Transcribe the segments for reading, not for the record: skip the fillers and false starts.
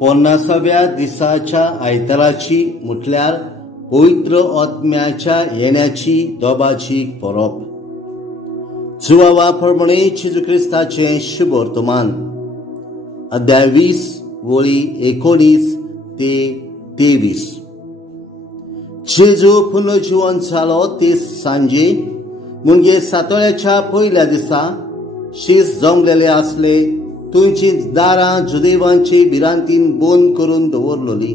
50व्या दिसाच्या आयताराची म्हटल्यार पवित्र आत्म्याच्या येण्याची दोबाजीक परब। सुवाळा प्रमाणे जेजू क्रिस्ताचे शुभ वर्तमान, अध्याय 20 वळी 19 ते 23। जेजू पुनर्जीवन जालो ते सांजे म्हणजे सातोळ्याच्या पयल्या दिसा शीस जमलेले असले तुमची दारां जुदेवांची भिरांतीन बंद करून दवरलोली।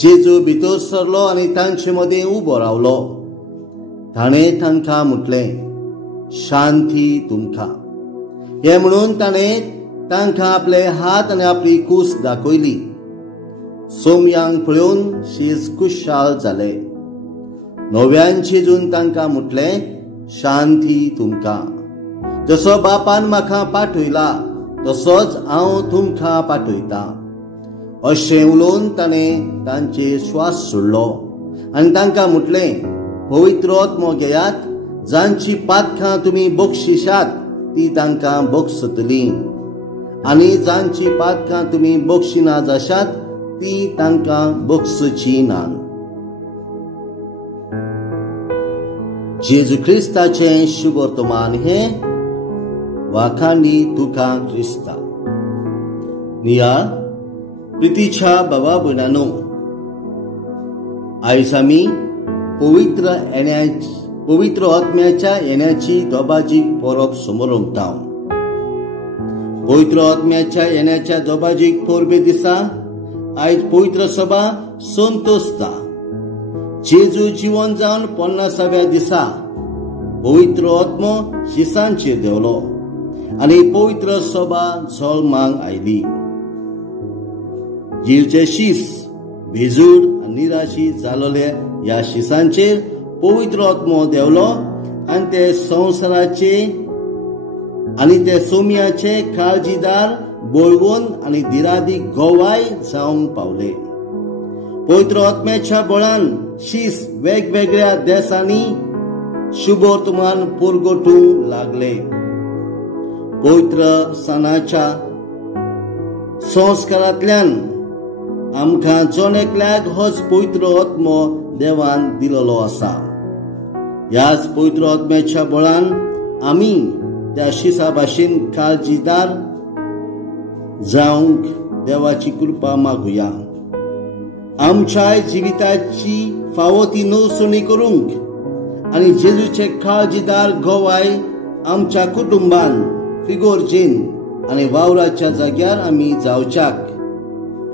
जेजू भितर सरलो आनी तांचे मदें उबो रावलो। ताणें तांकां म्हटलें, शांती तुमकां। हे म्हणून ताणें तांकां आपले हात आनी आपली कूस दाखयली। सोमयांक पळोवन शीस कुशाल जाले। नव्यान जेजून तांकां म्हटलें, शांती तुमकां। जसो बापान म्हाका पाठयला तसोच हांव तुमकां पाठयता। अशें उलोवन ताणें तांचे श्वास सोडलो आनी तांकां म्हटलें, पवित्र आत्मो घेयात। जांची पातकां तुमी बक्षिशात ती तांकां बक्षतली आनी जांची पातकां तुमी बक्षिना जाशात ती तांकां बक्षची नात। जेजू क्रिस्ताचें शुभ वर्तमान हे वाखाणी तुका क्रिस्ता। नियाळ प्रितीच्या भावा भयणांनो, आयज आमी पवित्र आत्म्याच्या येण्याची दोबाजीक परब समोरता। पवित्र आत्म्याच्या येण्याच्या दोबाजीक परबे दिसा आयज पवित्र सभा संतोसता। जेजू जीवन जावन 50व्या दिसा पवित्र आत्मो शिसांचेर देवलो आनी पवित्र सभा जल्माक आयली। जेजूचे शीस भिजूड आनी निराशी जालोले ह्या शिसांचेर पवित्र आत्मो देवलो आनी ते संवसाराचे आनी ते सोमयाचे काळजीदार बळवून आनी दिरादी गोवाय जावंक पावले। पवित्र आत्म्याच्या बळान शीस वेगवेगळ्या देशांनी शुभ वर्तमान पुरगटूंक लागले। पवित्र सणाच्या संस्कारांतल्यान आमकां जण एकल्याक होच पवित्र आत्मो देवान दिलेलो आसा। ह्याच पवित्र आत्म्याच्या बळान आमी त्या शिसा भाशेन काळजीदार जावंक देवाची कृपा मागुया। आमच्या जिविताची फावो ती नवसणी करूंक आनी जेजूचे काळजीदार गोवाय आमच्या कुटुंबान फिगोरजेन आनी वावराच्या जाग्यार आमी जावच्याक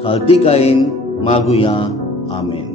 खालतीकायेन मागुया। आमेन।